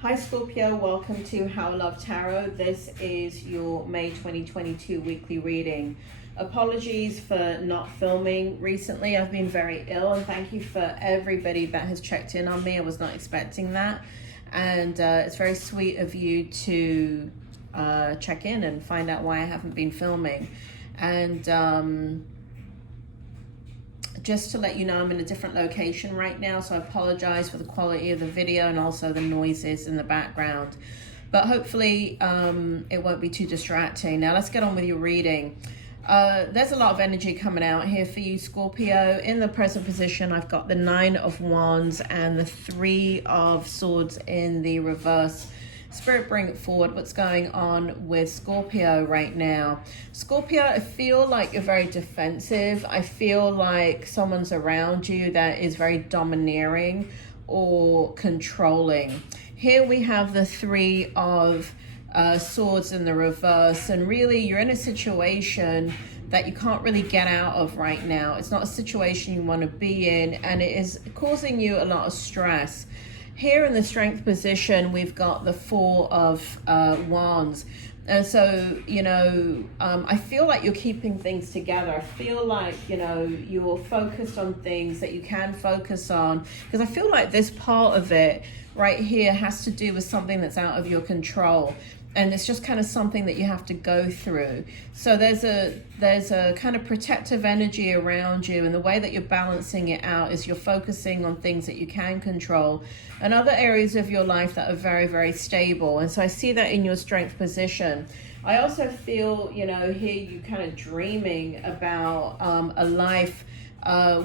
Hi Scorpio, welcome to How I Love Tarot. This is your May 2022 weekly reading. Apologies for not filming recently. I've been very ill, and thank you for everybody that has checked in on me. I was not expecting that, and it's very sweet of you to check in and find out why I haven't been filming. And just to let you know, I'm in a different location right now, so I apologize for the quality of the video and also the noises in the background. But hopefully it won't be too distracting. Now let's get on with your reading. There's a lot of energy coming out here for you, Scorpio. In the present position, I've got the 9 of Wands and the 3 of Swords in the reverse. Spirit, bring it forward. What's going on with Scorpio right now? Scorpio, I feel like you're very defensive. I feel like someone's around you that is very domineering or controlling. Here we have the 3 of Swords in the reverse, and really you're in a situation that you can't really get out of right now. It's not a situation you want to be in, and it is causing you a lot of stress. Here in the strength position, we've got the 4 of Wands. And so, you know, I feel like you're keeping things together. I feel like, you know, you're focused on things that you can focus on. Because I feel like this part of it right here has to do with something that's out of your control. And it's just kind of something that you have to go through. So there's a kind of protective energy around you, and the way that you're balancing it out is you're focusing on things that you can control and other areas of your life that are very, very stable. And so I see that in your strength position. I also feel, you know, here you kind of dreaming about a life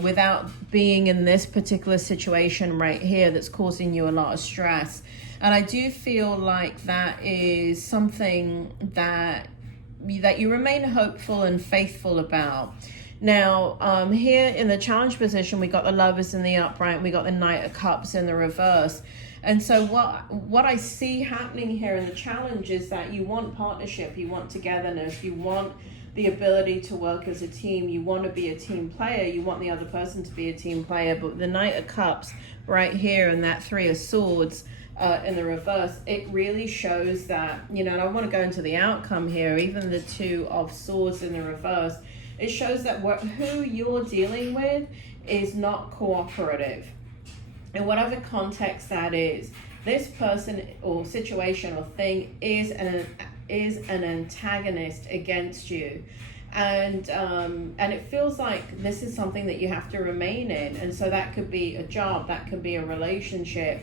without being in this particular situation right here that's causing you a lot of stress. And I do feel like that is something that you remain hopeful and faithful about. Now, here in the challenge position, we got the Lovers in the upright, and we got the Knight of Cups in the reverse. And so what I see happening here in the challenge is that you want partnership, you want togetherness, you want the ability to work as a team, you want to be a team player, you want the other person to be a team player. But the Knight of Cups right here and that 3 of Swords in the reverse, it really shows that, you know, and I want to go into the outcome here, even the 2 of Swords in the reverse, it shows that who you're dealing with is not cooperative. In whatever context that is, this person or situation or thing is an antagonist against you. And it feels like this is something that you have to remain in. And so that could be a job, that could be a relationship,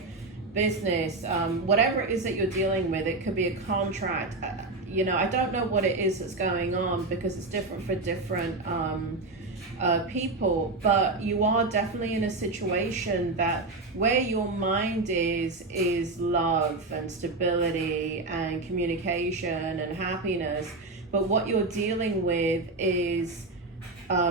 business, whatever it is that you're dealing with. It could be a contract. You know, I don't know what it is that's going on because it's different for different people, but you are definitely in a situation that where your mind is love and stability and communication and happiness, but what you're dealing with is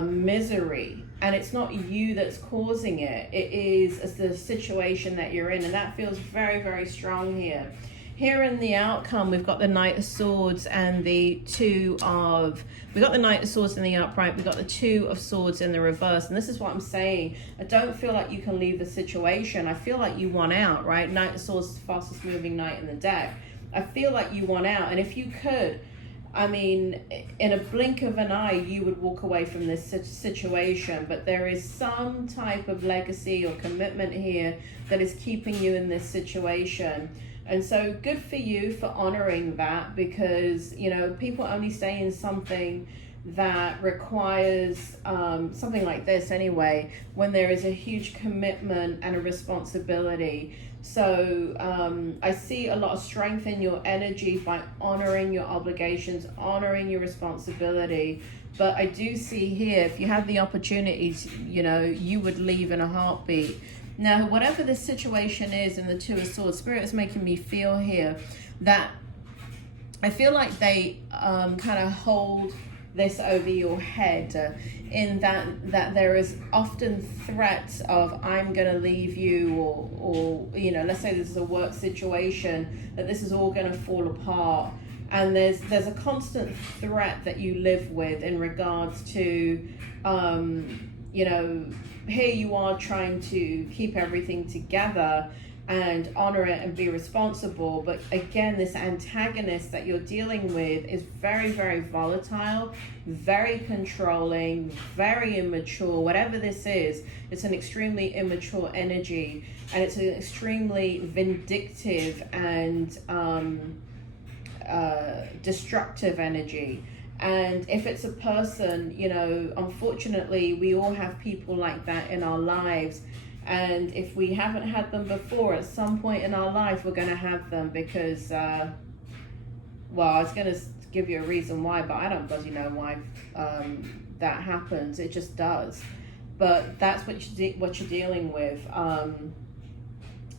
misery. And it's not you that's causing it. It is the situation that you're in. And that feels very, very strong here. Here in the outcome, we've got the Knight of Swords and the we got the Knight of Swords in the upright. We've got the 2 of Swords in the reverse. And this is what I'm saying. I don't feel like you can leave the situation. I feel like you want out, right? Knight of Swords is the fastest moving knight in the deck. I feel like you want out. And if you could, I mean, in a blink of an eye, you would walk away from this situation. But there is some type of legacy or commitment here that is keeping you in this situation. And so good for you for honoring that, because, you know, people only stay in something that requires something like this anyway, when there is a huge commitment and a responsibility. So I see a lot of strength in your energy by honoring your obligations, honoring your responsibility. But I do see here, if you had the opportunities, you know, you would leave in a heartbeat. Now, whatever the situation is in the 2 of Swords, Spirit is making me feel here that I feel like they kind of hold this over your head, in that there is often threats of I'm going to leave you, or you know, let's say this is a work situation, that this is all going to fall apart. And there's a constant threat that you live with in regards to you know, here you are trying to keep everything together, and honor it and be responsible. But again, this antagonist that you're dealing with is very, very volatile, very controlling, very immature. Whatever this is, it's an extremely immature energy, and it's an extremely vindictive and destructive energy. And if it's a person, you know, unfortunately, we all have people like that in our lives. And if we haven't had them before, at some point in our life, we're going to have them because, well, I was going to give you a reason why, but I don't bloody know why that happens. It just does. But that's what you're dealing with. And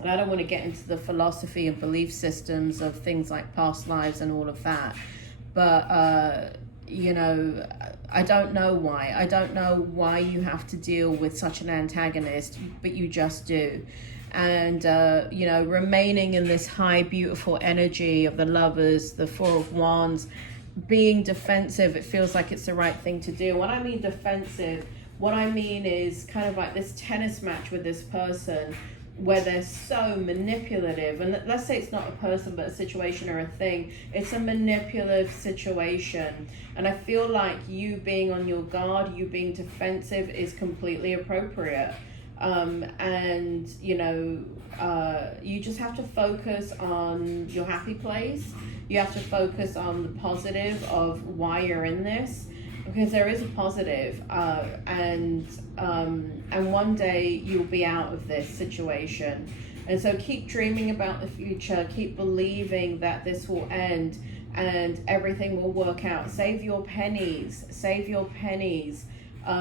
I don't want to get into the philosophy and belief systems of things like past lives and all of that. But, you know, I don't know why. I don't know why you have to deal with such an antagonist, but you just do. And, you know, remaining in this high, beautiful energy of the Lovers, the Four of Wands, being defensive, it feels like it's the right thing to do. When I mean defensive, what I mean is kind of like this tennis match with this person where they're so manipulative. And let's say it's not a person, but a situation or a thing. It's a manipulative situation. And I feel like you being on your guard, you being defensive is completely appropriate. And, you know, you just have to focus on your happy place. You have to focus on the positive of why you're in this, because there is a positive, and one day you'll be out of this situation. And so keep dreaming about the future, keep believing that this will end and everything will work out. Save your pennies, save your pennies.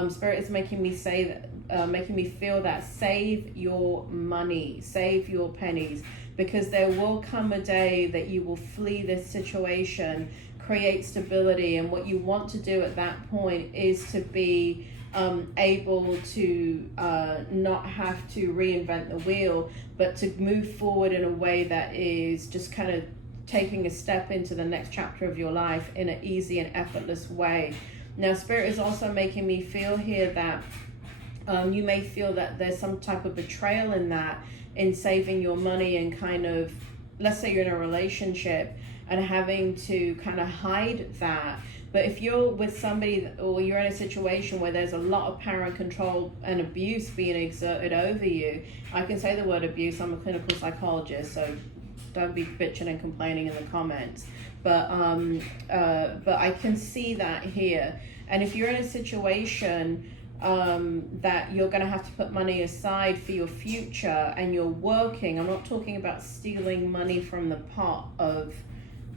Spirit is making me say that, making me feel that save your money, save your pennies, because there will come a day that you will flee this situation, create stability, and what you want to do at that point is to be able to not have to reinvent the wheel, but to move forward in a way that is just kind of taking a step into the next chapter of your life in an easy and effortless way. Now, Spirit is also making me feel here that you may feel that there's some type of betrayal in that, in saving your money and kind of, let's say you're in a relationship and having to kind of hide that. But if you're with somebody, or you're in a situation where there's a lot of power and control and abuse being exerted over you, I can say the word abuse, I'm a clinical psychologist, so don't be bitching and complaining in the comments. But I can see that here. And if you're in a situation that you're going to have to put money aside for your future and you're working, I'm not talking about stealing money from the pot of,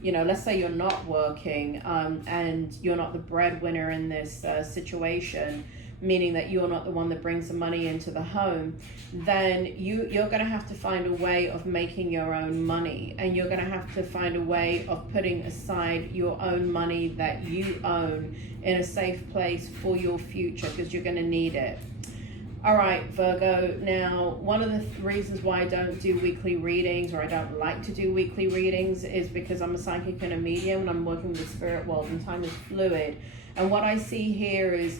you know, let's say you're not working and you're not the breadwinner in this situation, meaning that you're not the one that brings the money into the home, then you're going to have to find a way of making your own money, and you're going to have to find a way of putting aside your own money that you own in a safe place for your future, because you're going to need it. All right, Virgo. Now, one of the reasons why I don't do weekly readings, or I don't like to do weekly readings, is because I'm a psychic and a medium, and I'm working with the spirit world, and time is fluid. And what I see here is,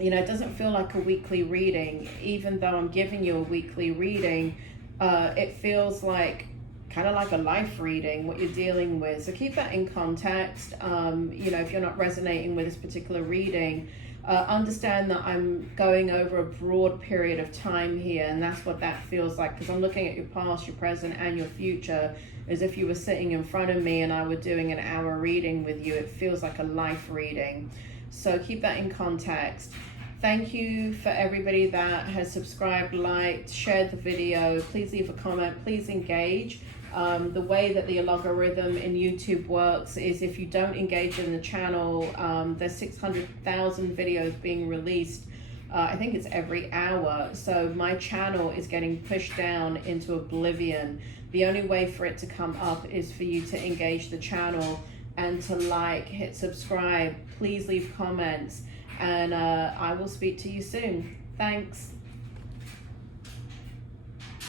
you know, it doesn't feel like a weekly reading. Even though I'm giving you a weekly reading, it feels like kind of like a life reading, what you're dealing with. So keep that in context. You know, if you're not resonating with this particular reading, understand that I'm going over a broad period of time here, and that's what that feels like, because I'm looking at your past, your present, and your future as if you were sitting in front of me and I were doing an hour reading with you. It feels like a life reading. So keep that in context. Thank you for everybody that has subscribed, liked, shared the video. Please leave a comment, please engage. The way that the algorithm in YouTube works is if you don't engage in the channel, there's 600,000 videos being released. I think it's every hour. So my channel is getting pushed down into oblivion. The only way for it to come up is for you to engage the channel and to like, hit subscribe, please leave comments, and I will speak to you soon. Thanks.